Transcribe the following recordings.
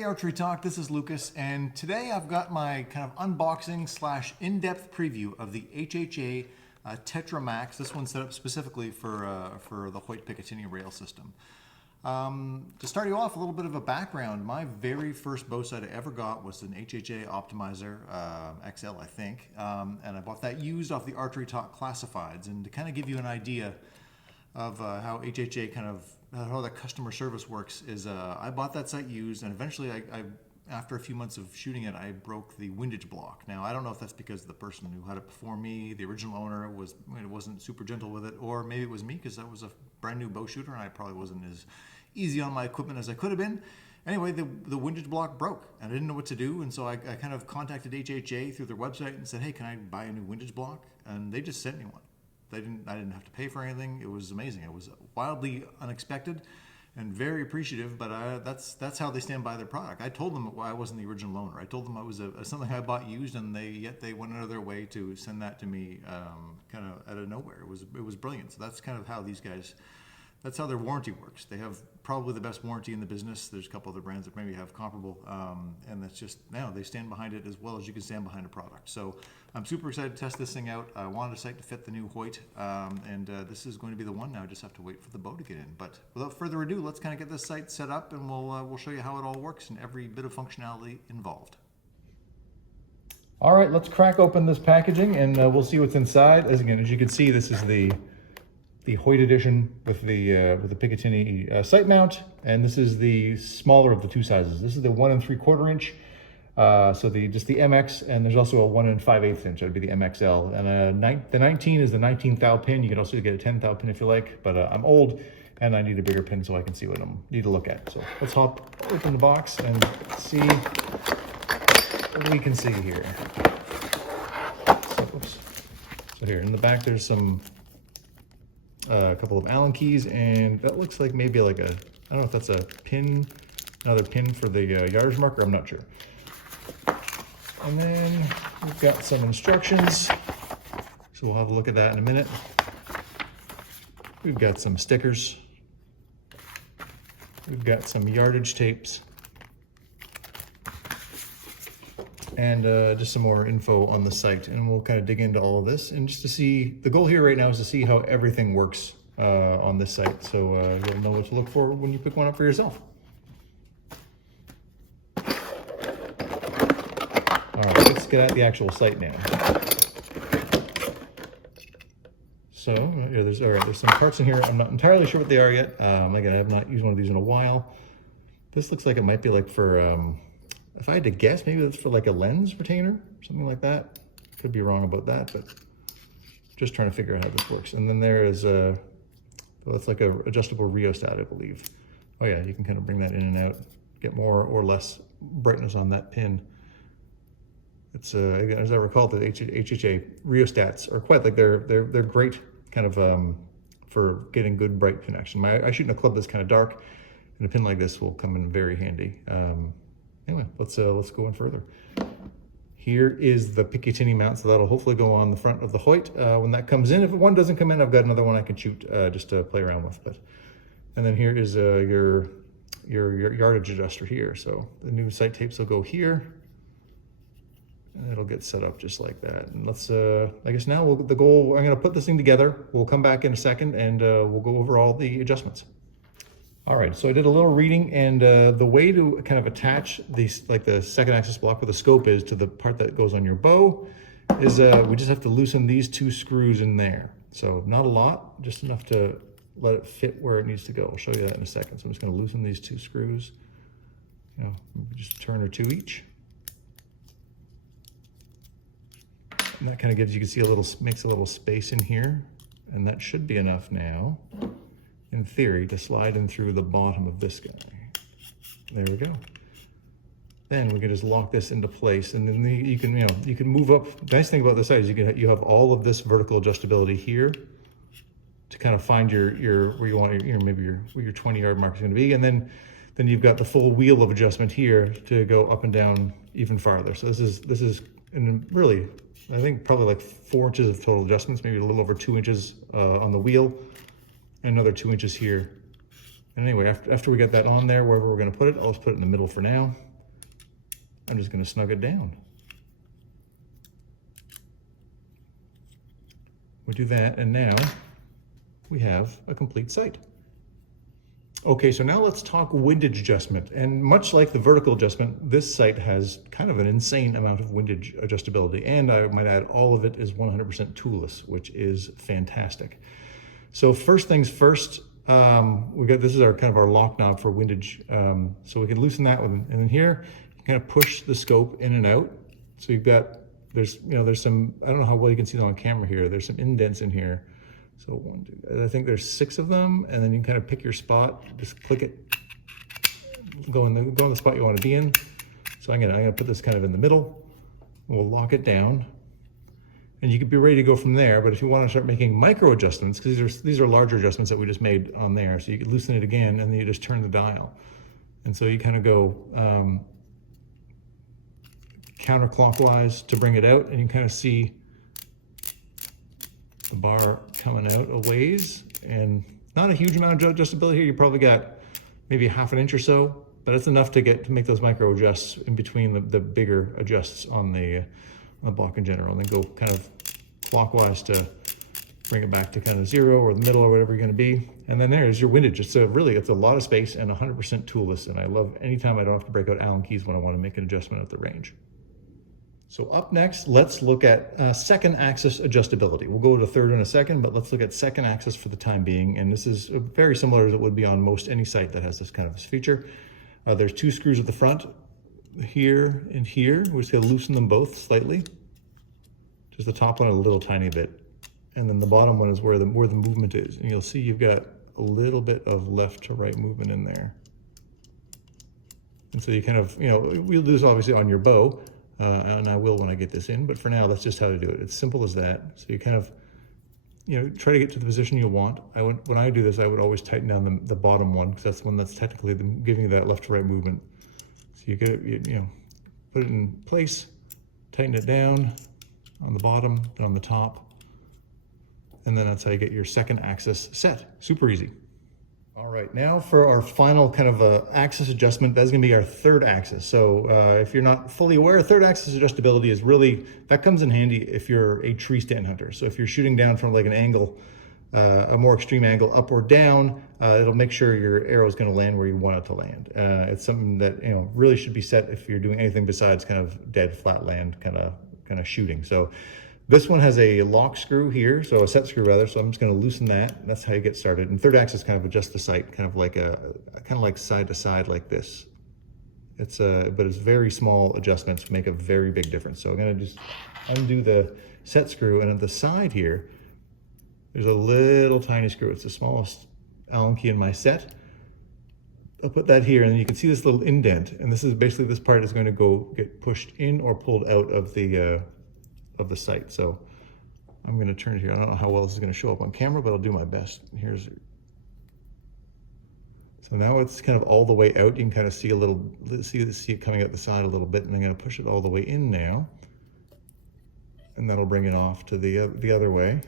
Hey Archery Talk, this is Lucas, and today I've got my kind of unboxing slash in-depth preview of the HHA Tetra Max. This one's set up specifically for the Hoyt Picatinny rail system. To start you off, a little bit of a background. My very first bow sight I ever got was an HHA Optimizer XL, I think, and I bought that used off the ArcheryTalk classifieds. And to kind of give you an idea of how HHA kind of how the customer service works is I bought that sight used, and eventually I after a few months of shooting it, I broke the windage block. Now I don't know if that's because the person who had it before me, the original owner, wasn't super gentle with it, or maybe it was me because I was a brand new bow shooter and I probably wasn't as easy on my equipment as I could have been. Anyway, the windage block broke and I didn't know what to do, and so I kind of contacted HHA through their website and said, hey, can I buy a new windage block? And they just sent me one. I didn't have to pay for anything. It was amazing. It was wildly unexpected and very appreciative, but that's how they stand by their product. I told them I wasn't the original owner. I told them I was something I bought used, and they went out of their way to send that to me kind of out of nowhere. It was brilliant. So that's kind of how these guys, that's how their warranty works. They have probably the best warranty in the business. There's a couple other brands that maybe have comparable, and that's just, now they stand behind it as well as you can stand behind a product. So I'm super excited to test this thing out. I wanted a sight to fit the new Hoyt, and this is going to be the one now. I just have to wait for the bow to get in. But without further ado, let's kind of get this sight set up, and we'll show you how it all works and every bit of functionality involved. All right, let's crack open this packaging, and we'll see what's inside. As you can see, this is the Hoyt edition with the Picatinny sight mount, and this is the smaller of the two sizes. This is the 1 3/4 inch. So just the MX, and there's also a 1 5/8 inch. That would be the MXL, and the 19 is the 19 thou pin. You can also get a 10 thou pin if you like, but I'm old and I need a bigger pin so I can see what I need to look at. So let's hop open the box and see what we can see here. So here in the back, there's a couple of Allen keys, and that looks like maybe like I don't know if that's a pin, another pin for the yardage marker. I'm not sure. And then we've got some instructions, so we'll have a look at that in a minute. We've got some stickers. We've got some yardage tapes. And just some more info on the site. And we'll kind of dig into all of this. And just to see, the goal here right now is to see how everything works on this site. So you'll know what to look for when you pick one up for yourself. All right, let's get at the actual site now. So there's some parts in here. I'm not entirely sure what they are yet. Again, I have not used one of these in a while. This looks like it might be like for, if I had to guess, maybe that's for like a lens retainer, something like that. Could be wrong about that, but just trying to figure out how this works. And then there is that's like a adjustable rheostat, I believe. Oh yeah, you can kind of bring that in and out, get more or less brightness on that pin. It's again, as I recall, the HHA rheostats are quite like they're great kind of for getting good bright connection. I shoot in a club that's kind of dark, and a pin like this will come in very handy. Anyway, let's go in further. Here is the Picatinny mount, so that'll hopefully go on the front of the Hoyt when that comes in. If one doesn't come in, I've got another one I can shoot just to play around with. And then here is your yardage adjuster here. So the new sight tapes will go here, and it'll get set up just like that. And let's, I guess now the goal, I'm going to put this thing together. We'll come back in a second, and we'll go over all the adjustments. All right, so I did a little reading, and the way to kind of attach these, like the second axis block with a scope is to the part that goes on your bow, is we just have to loosen these two screws in there. So not a lot, just enough to let it fit where it needs to go. I'll show you that in a second. So I'm just gonna loosen these two screws, just a turn or two each. And that kind of gives, you can see makes a little space in here, and that should be enough now, in theory, to slide in through the bottom of this guy. There we go. Then we can just lock this into place, and then you can move up. The nice thing about this side is you have all of this vertical adjustability here to kind of find where you want where your 20-yard mark is going to be, and then you've got the full wheel of adjustment here to go up and down even farther. So this is and really, I think probably like 4 inches of total adjustments, maybe a little over 2 inches on the wheel. Another 2 inches here. And anyway, after we get that on there, wherever we're going to put it, I'll just put it in the middle for now. I'm just going to snug it down. We do that, and now we have a complete sight. Okay, so now let's talk windage adjustment. And much like the vertical adjustment, this sight has kind of an insane amount of windage adjustability. And I might add, all of it is 100% toolless, which is fantastic. So first things first, this is our kind of our lock knob for windage. So we can loosen that one. And then here, you kind of push the scope in and out. So you've got, there's some, I don't know how well you can see them on camera here. There's some indents in here. So one, two, I think there's 6 of them, and then you can kind of pick your spot, just click it, go in the spot you want to be in. So I'm gonna put this kind of in the middle. We'll lock it down, and you could be ready to go from there. But if you want to start making micro adjustments, because these are larger adjustments that we just made on there, so you could loosen it again, and then you just turn the dial. And so you kind of go counterclockwise to bring it out, and you can kind of see the bar coming out a ways, and not a huge amount of adjustability here. You probably got maybe 1/2 inch or so, but it's enough to make those micro adjusts in between the bigger adjusts on the block in general, and then go kind of clockwise to bring it back to kind of 0 or the middle or whatever you're going to be. And then there's your windage. It's a lot of space and 100% toolless, and I love anytime I don't have to break out Allen keys when I want to make an adjustment at the range. So up next, let's look at second axis adjustability. We'll go to third in a second, but let's look at second axis for the time being. And this is very similar as it would be on most any site that has this kind of feature. There's 2 screws at the front, here and here. We're just gonna loosen them both slightly. Just the top one a little tiny bit. And then the bottom one is where the movement is. And you'll see you've got a little bit of left to right movement in there. And so you kind of, we'll do this obviously on your bow. And I will when I get this in, but for now, that's just how to do it. It's simple as that. So you kind of, try to get to the position you want. When I do this, I would always tighten down the bottom one, because that's the one that's technically giving you that left to right movement. So you get it, put it in place, tighten it down on the bottom, then on the top, and then that's how you get your second axis set. Super easy. All right, now for our final kind of axis adjustment, that's gonna be our third axis. So if you're not fully aware, third axis adjustability is really, that comes in handy if you're a tree stand hunter. So if you're shooting down from like an angle, a more extreme angle, up or down, it'll make sure your arrow is gonna land where you want it to land. It's something that really should be set if you're doing anything besides kind of dead flat land kind of shooting. So this one has a lock screw here, so a set screw rather, so I'm just gonna loosen that. That's how you get started. And third axis kind of adjust the sight, kind of like side to side like this. But it's very small adjustments make a very big difference. So I'm gonna just undo the set screw, and at the side here, there's a little tiny screw. It's the smallest Allen key in my set. I'll put that here, and you can see this little indent, and this is basically, this part is going to get pushed in or pulled out of the sight. So I'm going to turn it here. I don't know how well this is going to show up on camera, but I'll do my best. So now it's kind of all the way out. You can kind of see see it coming out the side a little bit, and I'm going to push it all the way in now, and that'll bring it off to the other way.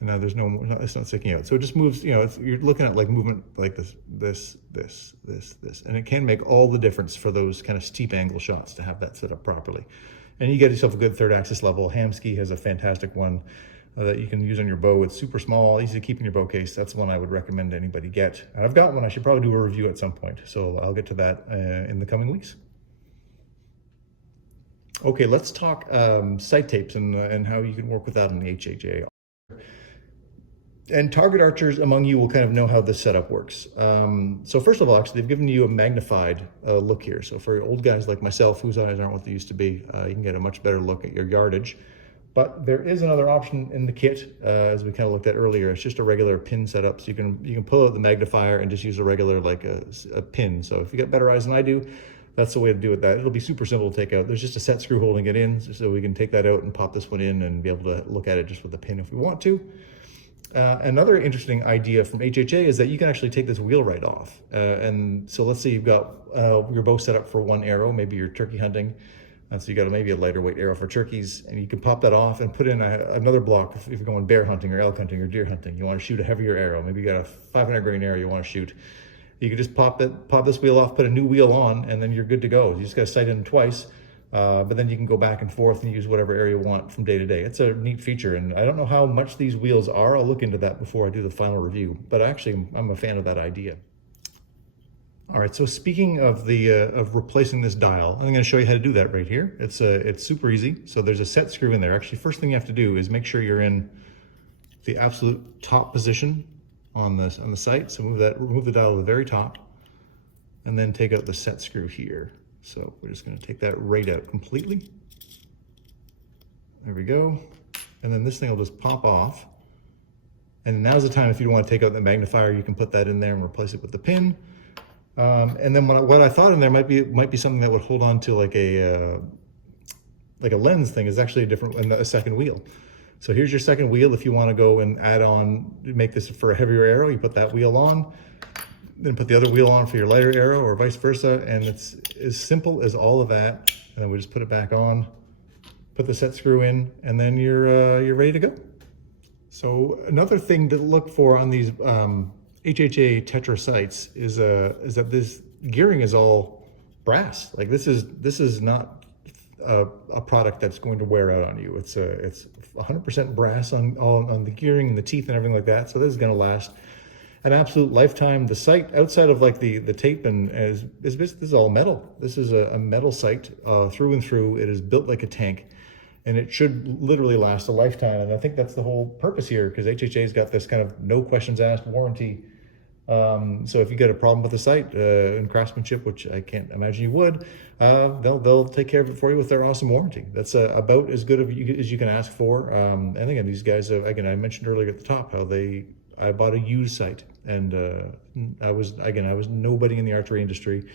And now there's it's not sticking out. So it just moves, you're looking at like movement like this, and it can make all the difference for those kind of steep angle shots to have that set up properly. And you get yourself a good third axis level. Hamskea has a fantastic one that you can use on your bow. It's super small, easy to keep in your bow case. That's one I would recommend anybody get. And I've got one. I should probably do a review at some point. So I'll get to that in the coming weeks. Okay, let's talk sight tapes and how you can work with that in the HHA. And target archers among you will kind of know how this setup works. So first of all, actually, they've given you a magnified look here. So for old guys like myself, whose eyes aren't what they used to be, you can get a much better look at your yardage. But there is another option in the kit, as we kind of looked at earlier. It's just a regular pin setup. So you can pull out the magnifier and just use a regular, like a pin. So if you got better eyes than I do, that's the way to do it. It'll be super simple to take out. There's just a set screw holding it in, so we can take that out and pop this one in and be able to look at it just with a pin if we want to. Another interesting idea from HHA is that you can actually take this wheel right off. And so let's say you've got your bow set up for one arrow, maybe you're turkey hunting. So you got maybe a lighter weight arrow for turkeys, and you can pop that off and put in another block if you're going bear hunting or elk hunting or deer hunting. You want to shoot a heavier arrow. Maybe you got a 500 grain arrow you want to shoot. You can just pop this wheel off, put a new wheel on, and then you're good to go. You just got to sight in twice, but then you can go back and forth and use whatever area you want from day to day. It's a neat feature, and I don't know how much these wheels are. I'll look into that before I do the final review, but actually I'm a fan of that idea. All right, so speaking of of replacing this dial, I'm going to show you how to do that right here. It's super easy. So there's a set screw in there. Actually, first thing you have to do is make sure you're in the absolute top position on the sight. So remove the dial to the very top, and then take out the set screw here. So we're just going to take that right out completely. There we go. And then this thing will just pop off. And now's the time, if you don't want to take out the magnifier, you can put that in there and replace it with the pin. And then what I thought in there might be something that would hold on to like a lens thing, is actually a second wheel. So here's your second wheel. If you want to go and add on, make this for a heavier arrow, you put that wheel on, then put the other wheel on for your lighter arrow, or vice versa. And it's as simple as all of that. And then we just put it back on, put the set screw in, and then you're ready to go. So another thing to look for on these HHA Tetra sights is that this gearing is all brass. Like this is not a product that's going to wear out on you. It's 100% brass on the gearing and the teeth and everything like that. So this is going to last an absolute lifetime. The sight, outside of like the tape, this is all metal. This is a metal sight through and through. It is built like a tank, and it should literally last a lifetime. And I think that's the whole purpose here, because HHA's got this kind of no questions asked warranty. So if you get a problem with the sight and craftsmanship, which I can't imagine you would, they'll take care of it for you with their awesome warranty. That's about as good as you can ask for. And again, these guys, again, I mentioned earlier at the top how I bought a used sight, and I was nobody in the archery industry,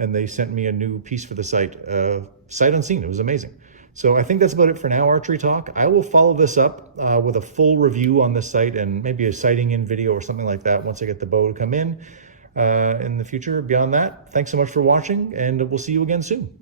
and they sent me a new piece for the sight, sight unseen. It was amazing. So I think that's about it for now, Archery Talk. I will follow this up with a full review on this sight, and maybe a sighting in video or something like that once I get the bow to come in the future. Beyond that, thanks so much for watching, and we'll see you again soon.